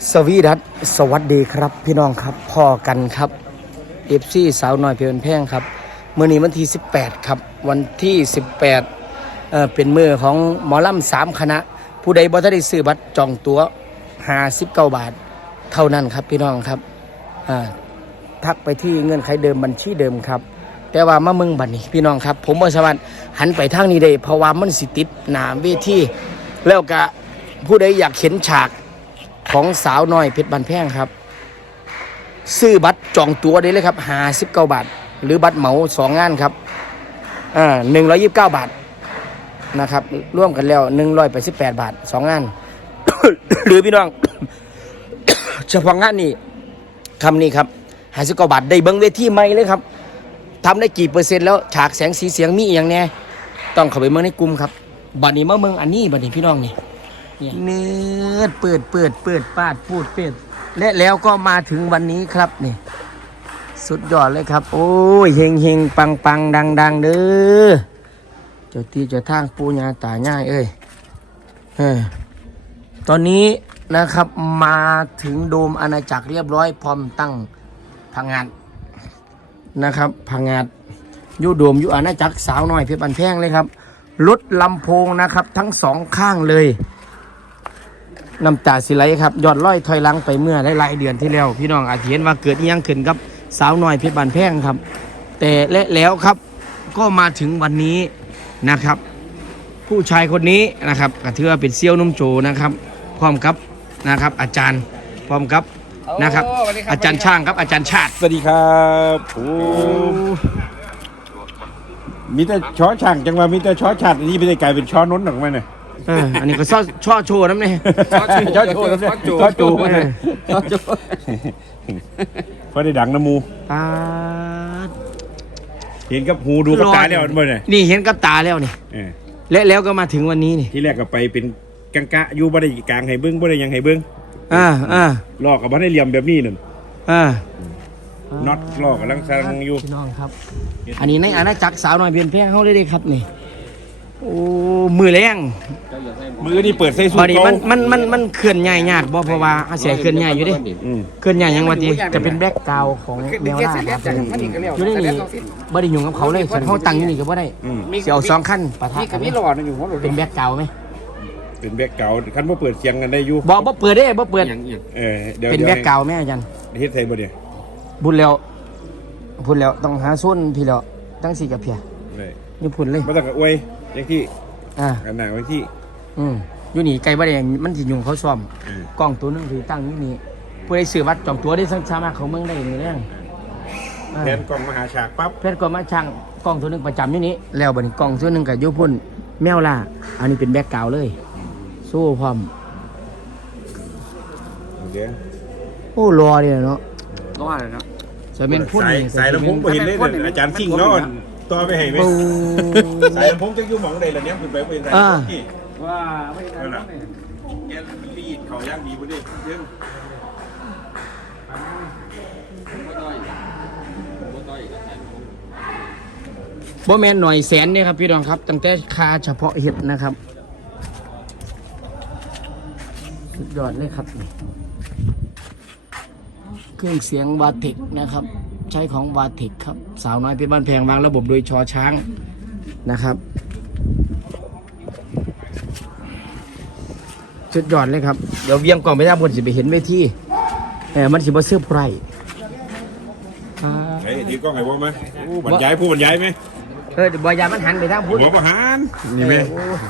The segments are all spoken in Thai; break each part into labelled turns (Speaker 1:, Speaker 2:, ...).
Speaker 1: สวีดัสสวัสดีครับพี่น้องครับพ่อกันครับเอฟซีสาวน้อยเพลินแพงครับเมื่อนี้วันที่18ครับวันที่18เป็นมือของหมอลำ3คณะผู้ใดบ่ทันได้ซื้อบัตรจองตั๋ว59 บาทเท่านั้นครับพี่น้องครับทักไปที่เงื่อนไขเดิมบัญชีเดิมครับแต่ว่ามาเมืองบัดนี้พี่น้องครับผมบ่สามารถหันไปทางนี้ได้เพราะว่ามันสิติดหน้าเวทีแล้วก็ผู้ใดอยากเห็นฉากของสาวน้อยเพชรบันแพงครับซื้อบัตรจองตั๋วได้เลยครับ59 บาทหรือบัตรเหมา2งานครับ129 บาทนะครับร่วมกันแล้ว188 บาท2งาน หรือพี่น้อง เฉพาะงานนี้คำนี้ครับ59 บาทได้เบิ้งเวทีใหม่เลยครับทำได้กี่เปอร์เซ็นต์แล้วฉากแสงสีเสียงมีอย่างแน่ต้องเข้าไปเมืองในกลุ่มครับบัดนี้มาเมืองอันนี้บัดนี้พี่น้องนี่เนื้อเปิดปาดพูดเปิดและแล้วก็มาถึงวันนี้ครับนี่สุดยอดเลยครับโอ้ยเฮงปังดังเด้อเจ้าที่เจ้าทางปูญาตายายเอ้ยตอนนี้นะครับมาถึงโดมอาณาจักรเรียบร้อยพร้อมตั้งพังงานนะครับพังงานอยู่โดมอยู่อาณาจักรสาวน้อยเพชรบันแพงเลยครับรถลำโพงนะครับทั้งสองข้างเลยน้ำตาสิไหลครับยอดร้อยถอยหลังไปเมื่อหลายเดือนที่แล้วพี่น้องอาจจะเห็นว่าเกิดยังขึ้นกับสาวน้อยเพชรบันแพงครับแต่และแล้วครับก็มาถึงวันนี้นะครับผู้ชายคนนี้นะครับก็ถือว่าเป็นเซี่ยวนุ่มโจนะครับพร้อมกับนะครับอาจารย์พร้อมกับนะครับอาจารย์ช่างครับอาจารย์ชาติ
Speaker 2: สวัสดีครับโอ้มีแต่ช้อช่างจังว่ามีแต่ช้อชาติอันนี้ไม่ได้กลายเป็นช้อน้นหรอกมั้ยเนี่ย
Speaker 1: อันนี้ก็ช่อโชว์น้ำเนี่ย
Speaker 2: ช้อโชว์ช้อโชว์เพราะได้ดังน้ำมูเห็นกับหูดูกับตาแล้วมั้ยเนี่ย
Speaker 1: นี่เห็นกับตาแล้วนี่และแล้วก็มาถึงวันนี้นี่
Speaker 2: ที่แรกก็ไปเป็นกังกะอยู่บ่ได้กลางให้เบิ้งบ่ได้ยังให้เบิ้งลอกกับบ่ได้เหลี่ยมแบบนี้นั่นน็อตลอกกำลังสั่งอยู่
Speaker 1: พี่น้องครับอันนี้ในอาณาจักรสาวน้อยเพียนแพงเขาเลยครับนี่โอ้มือแรง
Speaker 2: มือนี่เปิดใส่สูท
Speaker 1: เขามันเคลื่อนย้ายยากบ่เพราะว่าอาศัยเคลื่อนย้ายอยู่ดิเคลื่อนย้ายยังวันนี้จะเป็นแบ็คกราวด์ของแนวหน้าอยู่ได้นี่บ่ได้ยุ่งกับเขาเลยส่วนเขาตั้งอยู่นี่ก็บ่ได้เสี่ยว2ขั้นปะทะกันเป็นแบ็คกราวด์ไหม
Speaker 2: เป็นแบ็คกราวด์คันบ่เปิดเสียงกันได้อยู่
Speaker 1: บ่เปิดได้บ่เปิดเป็นแบ็คกราวด์แม่อาจารย์
Speaker 2: เฮ็ดไสบ่เนี่ย
Speaker 1: พูดแล้วต้องหาส่วนพี่แล้วตั้ง4กับเพียนี่พูดเลย
Speaker 2: บ่ต้องอวยอย่างที่กันหน้าไว้ที่
Speaker 1: อยู่นี่ไกลบ่ได้มันสิยุ่งเขาซ่อมกล้องตัวนึงที่ตั้งอยู่นี่ผู้ใดซื้อบัตรจองตั๋วได้สามารถเข้าเมืองได้มื้อแรง
Speaker 2: แผนกล้องมหาฉากปั๊บ
Speaker 1: แผนกล้องมาช่างกล้องตัวนึงประจำอยู่นี่แล้วบัดนี้กล้องตัวนึงก็อยู่พุ่นแมวล่าอันนี้เป็นแบ็คกราวด์เลยสู้พร้อมโอ้รอดิเนาะ
Speaker 3: รอเลยเนาะ
Speaker 1: จะเป็นพุ่น
Speaker 2: สายลำโพงบ่เห็นเลยอาจารย์ซิ่งเนาะต่อไปให้ไหมสายลำโพงจักอยู่หม่องใดล่ะเนี่ยขึ้นไปบ่เห็นสายที่
Speaker 3: ว่าไม่ได้
Speaker 2: นั่นน่ะแกรีดเขาย่างดีบ่ได้เรื่อง
Speaker 1: บ่แม่นหน่อยแสนเนี่ยครับพี่น้องครับตั้งแต่ค่าเฉพาะเห็ดนะครับสุดยอดเลยครับเครื่องเสียงวาเทคนะครับใช้ของวาเทคครับสาวน้อยเพชรบ้านแพงวางระบบโดยชอช้างนะครับสุดยอดเลยครับเดี๋ยวเวียงกล่องไปด้านบนสิไปเห็นเวทีมันสิบ่เสื้อไพร
Speaker 2: ไอ้ดีกล้องไอ้บ่มั้ยบรรยายผู้บรรยายมั้ย
Speaker 1: บ่ยามันหันไปทางพุทธ
Speaker 2: หัวบ่หันนี่มั้ย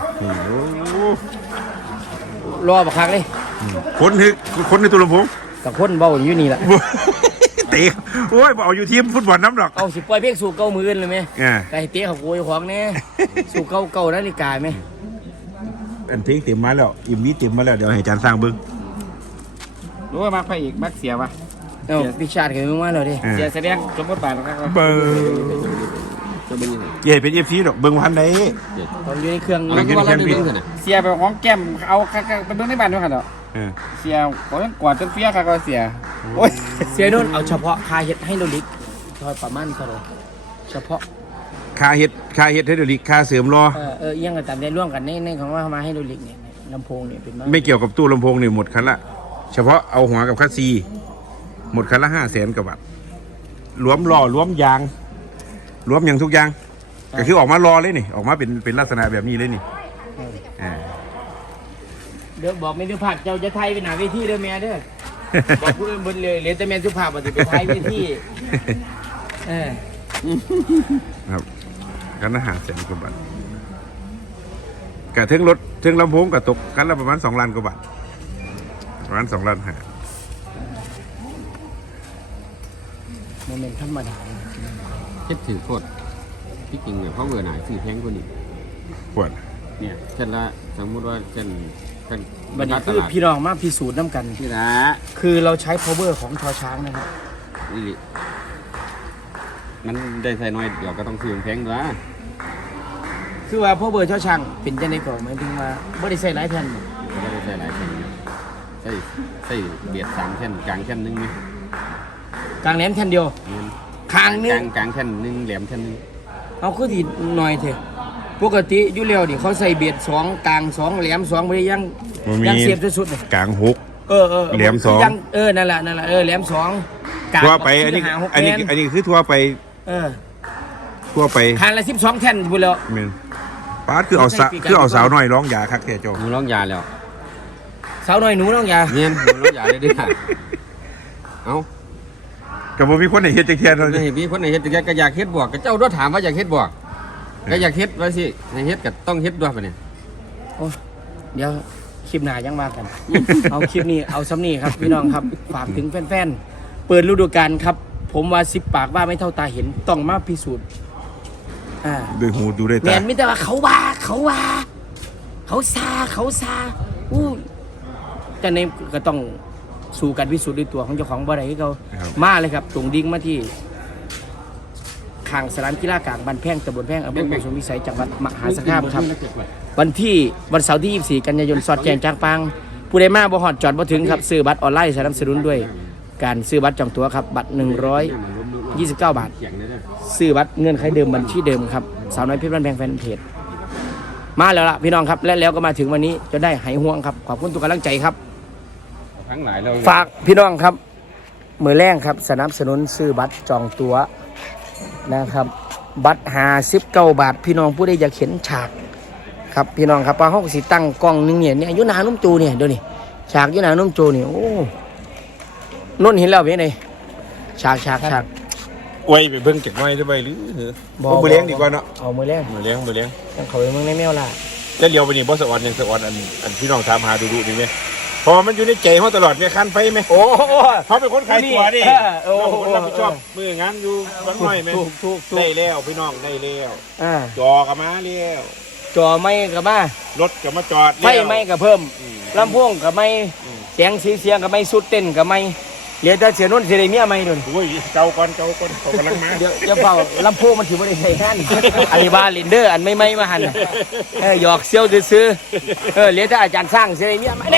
Speaker 1: รอบักคักเลย
Speaker 2: คนในตุลำพง
Speaker 1: กับคนเบาอยู่นี่แหละ
Speaker 2: เตะโอ้ยเอาอยู่ทีมฟุตบอลน้ำดอก
Speaker 1: เอาสิปล่อยเพลงสู่เก่ามือเลยไหมไก่เตะเขาโวยของเนี่ยสู่เก่านาฬิกาไหม
Speaker 2: อันเพลงเต็มมาแล้วอิ่มมีเต็มมาแล้วเดี๋ยวให้อาจารย์สร้างเบิ้ง
Speaker 3: รู้ว่ามักไปอีกมักเสียวะ
Speaker 1: พิชาติกันมึงมาเลยดิ
Speaker 3: เสียแสดงสมบทบาทแล้วครับ
Speaker 2: เบิ้งเป็นเอฟซีดอกเบิ้งพันได้
Speaker 1: ตอนอยู่ในเครื่อง
Speaker 3: เสียไปของแก้มเอาไปเบิ้งในบ้านด้วยกันเหรอเสียผมยังกวาดจนเฟี้ยค่ะก็เสีย
Speaker 1: โอ้ยเสียโดนเอาเฉพาะคาเห็ดให้โดลิกทอยประมาณเท่าไหร่เฉพาะ
Speaker 2: คาเห็ดให้โดลิกคาเสริมรอ
Speaker 1: ยังกันตามได้ร่วมกันในของว่ามาให้โดลิกเนี่ยลำโพงเนี่ยเป็น
Speaker 2: ไม่เกี่ยวกับตู้ลำโพงเนี่ยหมดคันละเฉพาะเอาหัวกับคัสซีหมดคันละ500,000 กว่าบาทรวมล้อรวมยางรวมอย่างทุกอย่างก็คือออกมารอเลยนี่ออกมาเป็นลักษณะแบบนี้เลยนี่
Speaker 1: เดี๋ยวบอกเมนสุภาพเจ้าจะไทยไปหนาเวทีเด้อแม่เด้อบอกผู้อื่นบนเลยเหลือแต่เมนสุภาพว่าจะไปไทยเวที
Speaker 2: ครับกันละ500,000 กว่าบาทกะถึงรถถึงลำโพงกะตกกันละประมาณ2 ล้านกว่าบาทประมาณ2 ล้าน5
Speaker 1: โมเมนต์ธรรมดา
Speaker 3: เฮ็ดถือโคตรที่จริงเนี่ยเขาเบื่อหน่ายซื้อแพงกว่านี้
Speaker 2: ปวด
Speaker 3: เนี่ยเช่นละสมมุติว่าเช่น
Speaker 1: บัดนี้คือพี่น้องมาพิสูจน์น้ำกัน
Speaker 3: ที่ละ
Speaker 1: คือเราใช้ power ของทอช้างนะครับ
Speaker 3: มันได้ใส่น้อยเดี๋ยวก็ต้องซื้อแพงด้วย
Speaker 1: คือว่า power ทอช้างเป็นจังได๋ก็หมายถึงว่าบ่ได้ใส่หลายแผ่น
Speaker 3: บ่ได้ใส่หลายแผ่นใส่เบียด3แผ่นกลางแผ่นนึงนี่
Speaker 1: กลางแหลมแผ่นเดียวข้างนึง
Speaker 3: กลางแผ่นนึงแหลมแผ่นนึง
Speaker 1: เอาคือสิน้อยเถอะปกติอยู่แล้วนี่เขาใส่เบียด2กลาง2แหลม2บ่ได้ยังเสียบสุด
Speaker 2: ๆกลาง6แหลม2
Speaker 1: นั่นแหละแหลม2กลาง
Speaker 2: ทั่วไปอันนี้คือทั่วไปทั่วไป
Speaker 1: คันละ12แท่นพุ่นแล้ว
Speaker 2: แม่นปาดคือเอาสาวน้อยร้องยาคักแท้เจ้า
Speaker 3: หนูร้องยาแล้ว
Speaker 1: สาวน้อยหนูร้องยา
Speaker 3: แม่นหนูร้องยาเลยเด้อเอ้า
Speaker 2: ก็บ่มีคนให้เฮ็ดจักเที่ยเนาะ
Speaker 3: มีคนให้เฮ็ดจักก็อยากเฮ็ดบ่ก็เจ้าด้วยถามว่าอยากเฮ็ดบ่ก็อยากเฮ็ดว่าสิให้เฮ็ดก็ต้องเฮ็ดด้วยปะเนี่ย
Speaker 1: โอ้เดี๋ยวคลิปหน้ายังว่ากันเอาคลิปนี้เอาซ้ำนี่ครับพี่น้องครับฝากถึงแฟนๆเปิดฤดูกาลครับผมว่า10 ปากว่าไม่เท่าตาเห็นต้องมาพิสูจน์
Speaker 2: ด้วยหูดูด้วยตา
Speaker 1: แม่นไม่แต่ว่าเขาซาอู้แต่ในก็ต้องสู่การพิสูจน์ด้วยตัวของเจ้าของบ่ได้ให้เขามาเลยครับตรงดิ่งมาที่ข้างสนามกีฬากลางบ้านแพงตำบลแพงอำเภอโกสุมพิสัยจังหวัดมหาสารคามครับวันเสาร์ที่24 กันยายนสอดแจงจางปางผู้ใดมาบ่ฮอดจอดบ่ถึงครับซื้อบัตรออนไลน์สนับสนุนด้วยการซื้อบัตรจองตั๋วครับบัตร129 บาทซื้อบัตรเงื่อนไขเดิมบัญชีเดิมครับสาวน้อยเพชรบ้านแพงแฟนเพจมาแล้วล่ะพี่น้องครับและแล้วก็มาถึงวันนี้จะได้หายห่วงครับขอบคุณทุกกำลังใจครับ
Speaker 3: ทั้งหลายเรา
Speaker 1: ฝากพี่น้องครับมือแรงครับสนับสนุนซื้อบัตรจองตั๋วนะครับบัตร59 บาทพี่น้องผู้ใดอยากเห็นฉากครับพี่น้องครับปลาห้องสีตั้งกล้องนึงเนี่ยยุนานุ่มจูเนี่ยเดี๋ยวนี้ฉากยุนานุ่มจูเนี่ยโอ้นุ่นเห็นแล้วเป็นไงฉาก
Speaker 2: อวยไปเบิ่งจากน้อยได้ไหมหรือมือเลี้ยงดีกว่าเนาะ
Speaker 1: เอามือเลี้ยงต้องเขาไปเมืองในแมวล่ะ
Speaker 2: จะเลี้ยวไปนี่บอสออนยังสะออนอันพี่น้องถามหาดูดีไหมพอมันอยู่ในใจเขาตลอดเนี่ยคันไปไหม
Speaker 1: โอ้
Speaker 2: เขาเป็นคนขายตัวดิเราคนรับผิดชอบมืองานอยู่บ้านน้อยไหม
Speaker 1: ถูก
Speaker 2: ได้แล้วพี่น้องได้แล้วจอกับมาแล้ว
Speaker 1: จอไม่กับมาร
Speaker 2: ถกับมาจอด
Speaker 1: ไม่กับเพิ่มลำโพงกับไม่เสียงกับไม่สุดเต้นกับไม่เดี๋ยวจะเสียนุ่นเสียเมียไม่ดุน
Speaker 2: โอ้ยเจ้าก่อนเขากำลังมา
Speaker 1: เดี๋ยวเบาลำโพงมันถือว่าได้ใช้งานอันนี้บาลินเดอร์อันไม่มาหันหยอกเซี่ยวซื้อเดี๋ยวถ้าอาจารย์สร้างเสียเมียไม่แน่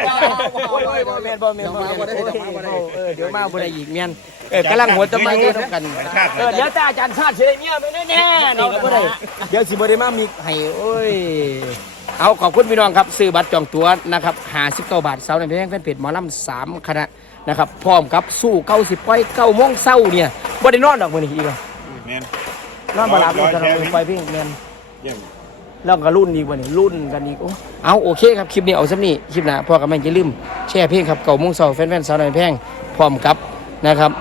Speaker 1: เดี๋ยวมาบนอีกเมียนกำลังหัวตะไคร้ทำกันเดี๋ยวถ้าอาจารย์ชาติเสียเมียไม่แน่นี่ก็ไม่ได้เดี๋ยวสิบริมามีให้โอ้ยเอาขอบคุณพี่น้องครับซื้อบัตรจองตั๋วนะครับ59 บาทเสาร์ในเพลงแฟนเพจหมอลำ3 คณะนะครับพร้อมกับสู้90 ปล่อย9 โมงเช้าเนี่ยบ่ได้นอนดอกมื้อนี้อีกแล้วนอนบ่หลับเลยตอนเราไปเพิ่งแม่นแล้วก็รุ่นอีกวันนี้รุ่นกันอีกเอาโอเคครับคลิปนี้เอาซ้ำนี่คลิปหน้าพ่อกับแม่อย่าลืมแชร์เพลงครับ9 โมงเช้าแฟนๆสาวน้อยแพงพร้อมกับนะครับ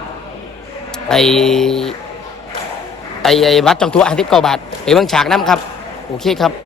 Speaker 1: ไอ้บัตรจองตั๋ว59 บาทไปเบิ่งฉากน้ำครับโอเคครับ